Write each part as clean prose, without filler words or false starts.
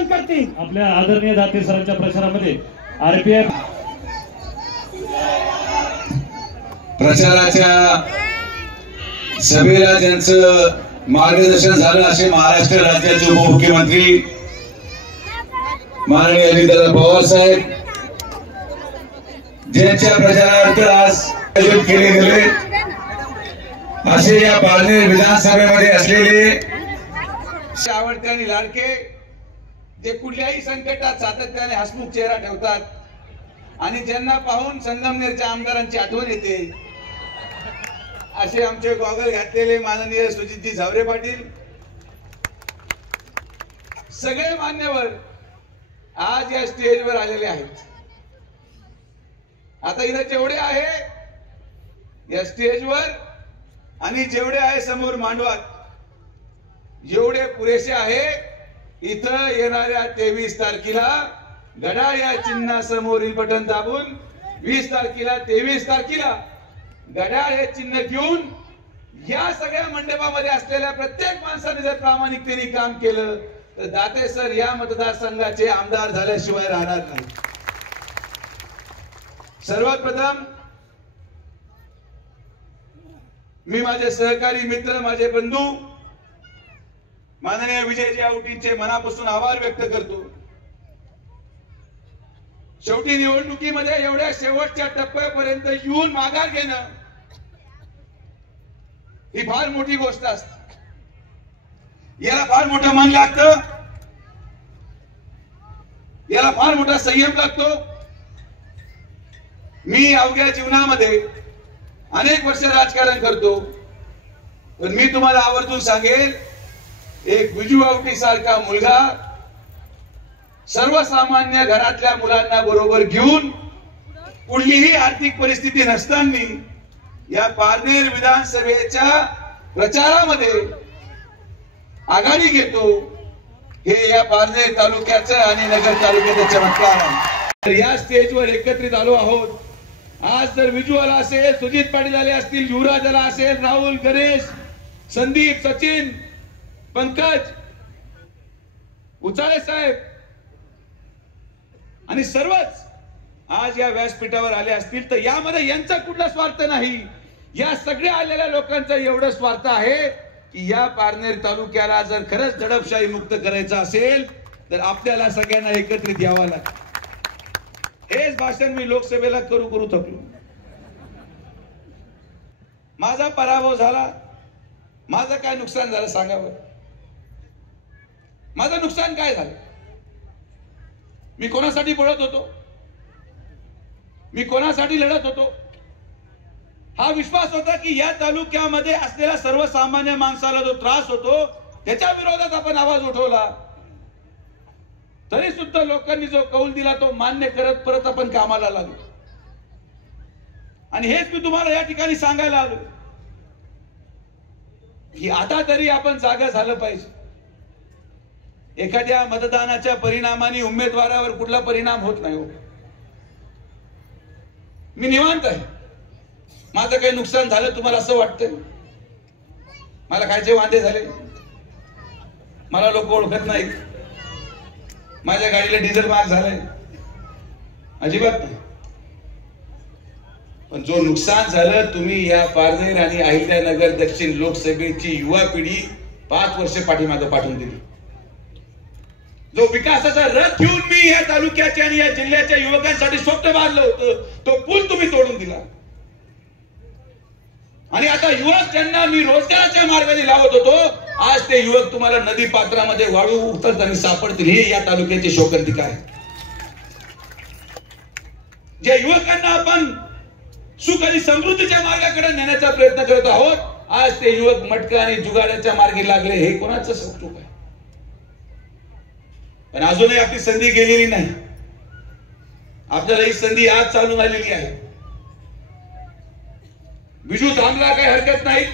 मतदान करतील। आपल्या आदरणीय दाते सरांच्या प्रचारामध्ये आरपीएफ प्रचाराच्या सभेला ज्यांचं मार्गदर्शन झालं असे महाराष्ट्र राज्याचे उपमुख्यमंत्री माननीय अजितदादा पवार साहेब, ज्यांच्या प्रचारार्थ आज आयोजित केले गेले असे या पारनेर विधानसभेमध्ये असलेले आवडते आणि लाडके, जे कुठल्याही संकटात सातत्याने हसमुख चेहरा ठेवतात आणि ज्यांना पाहून संगमनेरच्या आमदारांची आठवण येते, असे आमचे गॉगल घातलेले माननीय सुजितजी झावरे पाटील, सगळे मान्यवर आज या स्टेजवर आलेले आहेत। आता इथे जेवढे आहे या स्टेजवर आणि जेवढे आहे समोर मांडवात, जेवढे पुरेसे आहे, इथं येणाऱ्या 23 तारखेला घड्याळ या चिन्हासमोरील बटन दाबून 20 तारखेला 23 तारखेला घड्याळ हे चिन्ह घेऊन या सगळ्या मंडपामध्ये असलेल्या प्रत्येक माणसाने जर प्रामाणिकतेने काम केलं तर दाते सर या मतदारसंघाचे आमदार झाल्याशिवाय राहणार नाही। सर्वात प्रथम मी माझे सहकारी मित्र, माझे बंधू माननीय विजयजी आवटींचे मनापासून आभार व्यक्त करतो। शेवटी निवडणुकीमध्ये एवढ्या शेवटच्या टप्प्यापर्यंत येऊन माघार घेणं ही फार मोठी गोष्ट असते। याला फार मोठं मन लागतं, याला फार मोठा संयम लागतो। मी अवघ्या जीवनामध्ये अनेक वर्ष राजकारण करतो, पण मी तुम्हाला आवर्जून सांगेल, एक विजू आवटी सारखा मुलगा सर्वसामान्य घरातल्या मुलांना बरोबर घेऊन कुठलीही आर्थिक परिस्थिती नसताना या पारनेर विधानसभेच्या प्रचारामध्ये आघाडी घेतो, हे या पारनेर तालुक्याचं आणि नगर तालुक्याचं चमत्कार आहे। तर या स्टेजवर एकत्रित आलो आहोत। आज जर विजू आला असेल, सुजित पाटील आले असतील, युवराज आला असेल, राहुल, गणेश, संदीप, सचिन, पंकज, उचाळे साहेब आणि सर्वच आज या व्यासपीठावर आले असतील, तर यामध्ये यांचा कुठला स्वार्थ नाही। या सगळ्या आलेल्या लोकांचा एवढं स्वार्थ आहे की या पारनेर तालुक्याला जर खरंच दडपशाही मुक्त करायचं असेल तर आपल्याला सगळ्यांना एकत्रित यावं लागेल। हेच भाषण मी लोकसभेला करू थकलो। माझा पराभव झाला, माझं काय नुकसान झालं सांगावं? माझं नुकसान काय झालं? मी कोणासाठी बोलत होतो? मी कोणासाठी लढत होतो? हा विश्वास होता की या तालुक्यामध्ये असलेल्या सर्वसामान्य माणसाला जो त्रास होतो त्याच्या विरोधात आपण आवाज उठवला, तरी सुद्धा लोकांनी जो कौल दिला तो मान्य करत परत आपण कामाला लागलो। आणि हेच मी तुम्हाला या ठिकाणी सांगायला आलो की आता तरी आपण जागा झालं पाहिजे। एखाद्या मतदानाच्या परिणामाने उमेदवारावर कुठला परिणाम होत नाही हो। मी निवांत आहे, माझं काही नुकसान झालं तुम्हाला असं वाटतंय? मला कायचे वांदे झाले? मला लोक ओळखत नाहीत, माझ्या गाडीला डिझेल महाग झालंय? अजिबात नाही। पण जो नुकसान झालं, तुम्ही या पारनेर आणि अहिल्यानगर दक्षिण लोकसभेची युवा पिढी 5 वर्ष पाठीमागे पाठवून दिली। जो विकासाचा रथ घेऊन मी या तालुक्याच्या आणि या जिल्ह्याच्या युवकांसाठी स्वप्न बांधलं होतं, तो पूल तुम्ही तोडून दिला। आणि आता युवक ज्यांना मी रोजगाराच्या मार्गाने लावत होतो, आज ते युवक तुम्हाला नदी पात्रामध्ये वाळू उतरताना सापडतील। हे या तालुक्याचे शोकांतिका आहे। ज्या युवकांना आपण सुख आणि समृद्धीच्या मार्गाकडे नेण्याचा प्रयत्न करत आहोत, आज ते युवक मटका आणि जुगाड्याच्या मार्गे लागले। हे कोणाचं कौतुक आहे? पण अजूनही आपली संधी गेलेली नाही। आपल्याला ही संधी आज चालून आलेली आहे। विजू थांबला काही हरकत नाही,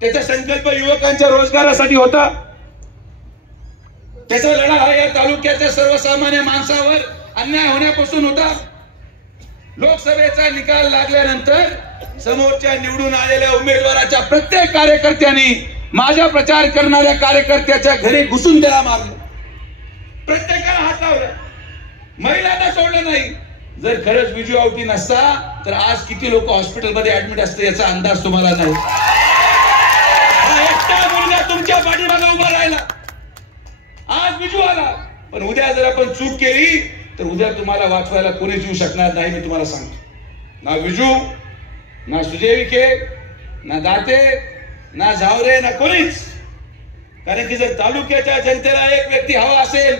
त्याचा संकल्प युवकांच्या रोजगारासाठी होता। त्याचा लढा हा या तालुक्याच्या सर्वसामान्य माणसावर अन्याय होण्यापासून होता। लोकसभेचा निकाल लागल्यानंतर समोरच्या निवडून आलेल्या उमेदवाराच्या प्रत्येक कार्यकर्त्यांनी माझ्या प्रचार करणाऱ्या कार्यकर्त्याच्या घरी घुसून त्याला मारलं। प्रत्येकाला हात लावला, महिलांना सोडलं नाही. जर खरंच विजू आवटी नसता तर आज किती लोक हॉस्पिटलमध्ये ऍडमिट असते याचा अंदाज तुम्हाला नाही. हा एकटा मुलगा तुमच्या पाठीमागे उभा राहिला, आज विजू आला. पण उद्या जर आपण चूक केली तर उद्या तुम्हाला वाचवायला कोणीच येऊ शकणार नाही. मी तुम्हाला सांगतो, ना विजू, ना सुजय विखे, ना दाते, ना झावरे, ना कोणीच. कारण की जर तालुक्याच्या जनतेला एक व्यक्ती हवा असेल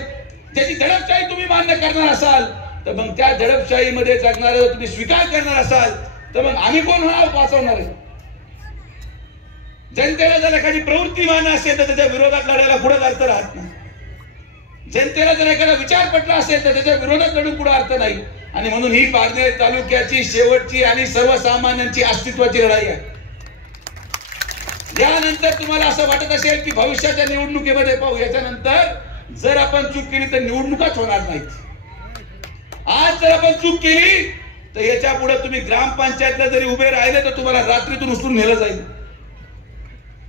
ज्याची दडपशाही तुम्ही मान्य करणार असाल तर मग त्या दडपशाहीमध्ये जगणारे तुम्ही स्वीकार करणार असाल तर मग आम्ही कोण होणार वाचवणार आहे. जनतेला जर एखादी प्रवृत्ती मान्य असेल तर त्याच्या विरोधात लढायला पुढे अर्थ राहत नाही. जनतेला जर एखादा विचार पटला असेल तर त्याच्या विरोधात लढून पुढे अर्थ नाही. आणि म्हणून ही पारनेर तालुक्याची शेवटची आणि सर्वसामान्यांची अस्तित्वाची लढाई आहे. यानंतर तुम्हाला असं वाटत असेल की भविष्याच्या निवडणुकीमध्ये पाहू, याच्यानंतर जर आपण चूक केली तर निवडणुकाच होणार नाहीत. आज जर आपण चूक केली तर याच्या पुढे तुम्ही ग्रामपंचायतला जरी उभे राहिले तर तुम्हाला रात्रीतून उचलून नेलं जाईल.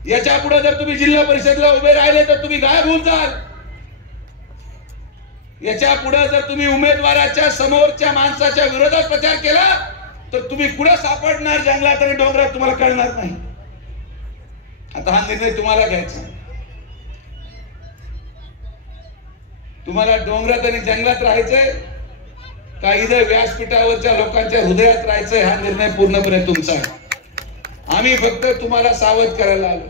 याच्या पुढे जर तुम्ही जिल्हा परिषदला उभे राहिले तर तुम्ही गायब होऊन जाल. याच्या पुढे जर तुम्ही उमेदवाराच्या समोरच्या माणसाच्या विरोधात प्रचार केला तर तुम्ही कुठे सापडणार जंगलात आणि डोंगरात तुम्हाला कळणार नाही. आता हा निर्णय तुम्हाला घ्यायचा. तुम्हाला डोंगरात आणि जंगलात राहायचंय का इथं व्यासपीठावरच्या लोकांच्या हृदयात राहायचंय, हा निर्णय पूर्णपणे तुमचा आहे. आम्ही फक्त तुम्हाला सावध करायला आलो.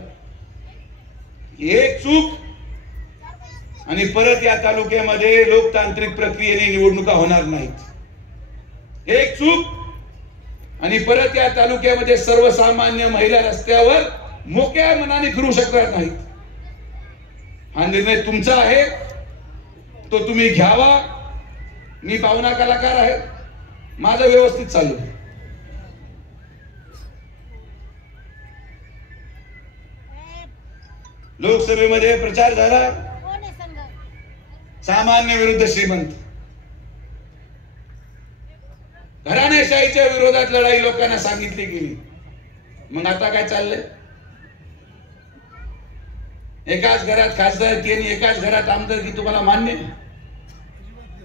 एक चूक आणि परत या तालुक्यामध्ये लोकतांत्रिक प्रक्रियेने निवडणुका होणार नाहीत. एक चूक आणि परत या तालुक्यामध्ये सर्वसामान्य महिला रस्त्यावर मोकळ्या मनाने फिरू शकणार नाहीत. हा निर्णय तुमचा आहे, तो तुम्ही घ्यावा. मी पाहुणा कलाकार आहे, माझं व्यवस्थित चालू आहे. लोकसभेमध्ये प्रचार झाला, सामान्य विरुद्ध श्रीमंत, घराणेशाहीच्या विरोधात लढाई लोकांना सांगितली गेली. मग आता काय चाललंय? एकाच घरात खासदारकी आणि एकाच घरात आमदारकी तुम्हाला मान्य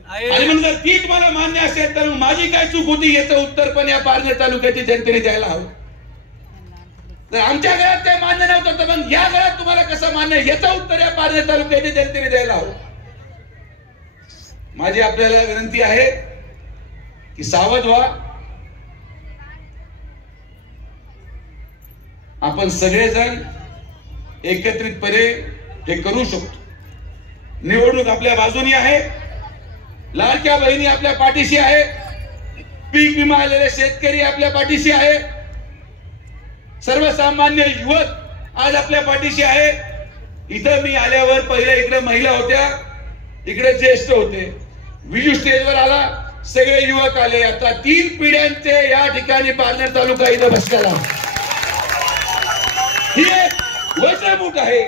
आणि मग जर ती तुम्हाला मान्य असेल तर माझी काय चूक होती याचं उत्तर पण या पारनेर तालुक्याच्या जनतेने द्यायला हवं. जर आमच्या घरात काही मान्य नव्हतं तर मग या घरात तुम्हाला कसं मान्य याचं उत्तर या पारनेर तालुक्याच्या जनतेने द्यायला हवं. माझी आपल्याला विनंती आहे की सावध व्हा. आपण सगळेजण एकत्रितपणे हे करू शकतो. निवडणूक आपल्या बाजूनी आहे, लाडक्या बहिणी आपल्या पाठीशी आहे, पीक विमा आलेले शेतकरी आपल्या पाठीशी आहे, सर्वसामान्य युवक आज आपल्या पाठीशी आहे. इथं मी आल्यावर पहिले इकडे महिला होत्या, इकडे ज्येष्ठ होते. विजू स्टेजवर आला, सगळे युवक आले. आता 3 पिढ्यांचे या ठिकाणी पारनेर तालुका इथं बसलेला. ही एक वज्रमुठ आहे.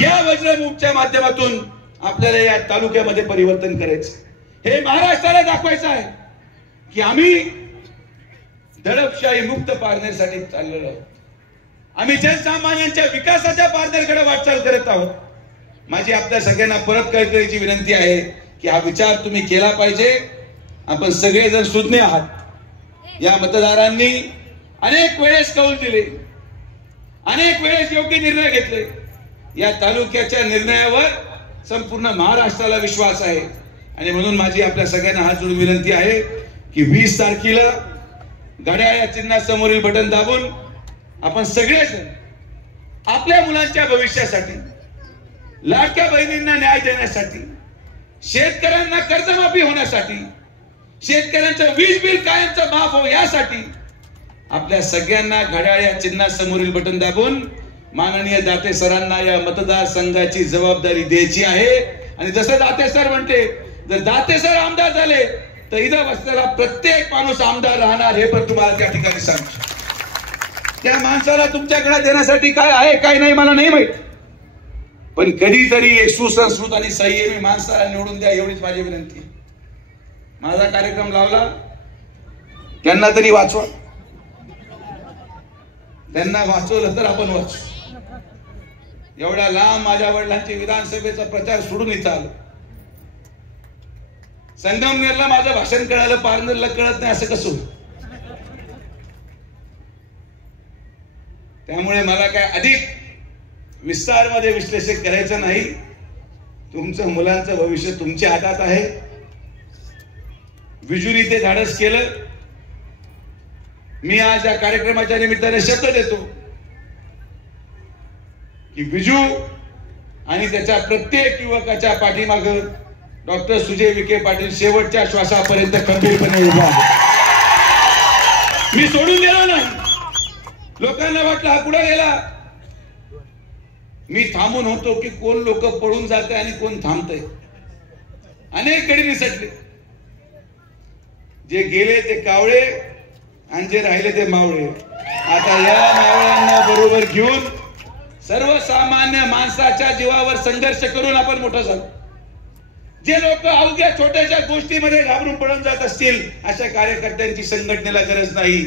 या वज्रमुठच्या माध्यमातून आपल्याला या तालुक्यामध्ये परिवर्तन करायचं. हे महाराष्ट्राला दाखवायचं आहे की आम्ही दडपशाही मुक्त पारनेरसाठी चाललेलो आहोत. आम्ही जनसामान्यांच्या विकासाच्या पारनेरकडे वाटचाल करत आहोत. माझी आपल्या सगळ्यांना परत कळकळीची विनंती आहे की हा विचार तुम्ही केला पाहिजे. आपण सगळेजण सुज्ञ आहात. या मतदारांनी अनेक वेळेस कौल दिले, अनेक वेळेस योग्य निर्णय घेतले. या तालुक्याच्या निर्णयावर संपूर्ण महाराष्ट्राला विश्वास आहे आणि म्हणून माझी आपल्या सगळ्यांना हात जोडून विनंती आहे की 20 तारखेला घड्याळ या चिन्हासमोरील बटन दाबून आपण सगळेजण आपल्या मुलांच्या भविष्यासाठी, लाडक्या बहिणींना न्याय देण्यासाठी, शेतकऱ्यांना कर्जमाफी होण्यासाठी, शेतकऱ्यांचं वीज बिल कायमचं माफ हो यासाठी आपल्या सगळ्यांना घड्याळ या चिन्हासमोरील बटन दाबून माननीय दाते सरांना या मतदारसंघाची जबाबदारी द्यायची आहे. आणि जसं दाते सर म्हणते, जर दाते सर आमदार झाले तर इथं बसलेला प्रत्येक माणूस आमदार राहणार, हे पण तुम्हाला त्या ठिकाणी सांगतो. त्या माणसाला तुमच्याकडे देण्यासाठी काय आहे काय नाही मला नाही माहित, पण कधीतरी एक सुसंस्कृत आणि संयमी माणसाला निवडून द्या, एवढीच माझी विनंती. माझा कार्यक्रम लावला, त्यांना तरी वाचवा. त्यांना वाचवलं तर आपण वाचू. एवढा लांब माझ्या वडिलांची विधानसभेचा प्रचार सोडून इथं आलो. संगमनेरला माझं भाषण कळालं, पारनेरला कळत नाही, असं कसं होईल? त्यामुळे मला काय अधिक विस्तारमध्ये विश्लेषण करायचं नाही. तुमचं मुलांचं भविष्य तुमच्या हातात आहे. विजूने ते धाडस केलं. मी आज या कार्यक्रमाच्या निमित्ताने शब्द देतो की विजू आणि त्याच्या प्रत्येक युवकाच्या पाठीमागे डॉक्टर सुजय विखे पाटील शेवटच्या श्वासापर्यंत खंबीरपणे उभा आहे. मी सोडून गेलो नाही. लोकांना वाटलं हा पुढे गेला. मी थांबून होतो की कोण लोक पळून जाते आणि कोण थांबते. अनेक गडी निसटले. जे गेले ते कावळे आणि जे राहिले ते मावळे. आता या मावळ्यांना बरोबर घेऊन सर्वसामान्य माणसाच्या जीवावर संघर्ष करून आपण मोठं झालो. जे लोक अवघ्या छोट्याशा गोष्टीमध्ये घाबरून पडून जात असतील, अशा कार्यकर्त्यांची संघटनेला गरज नाही.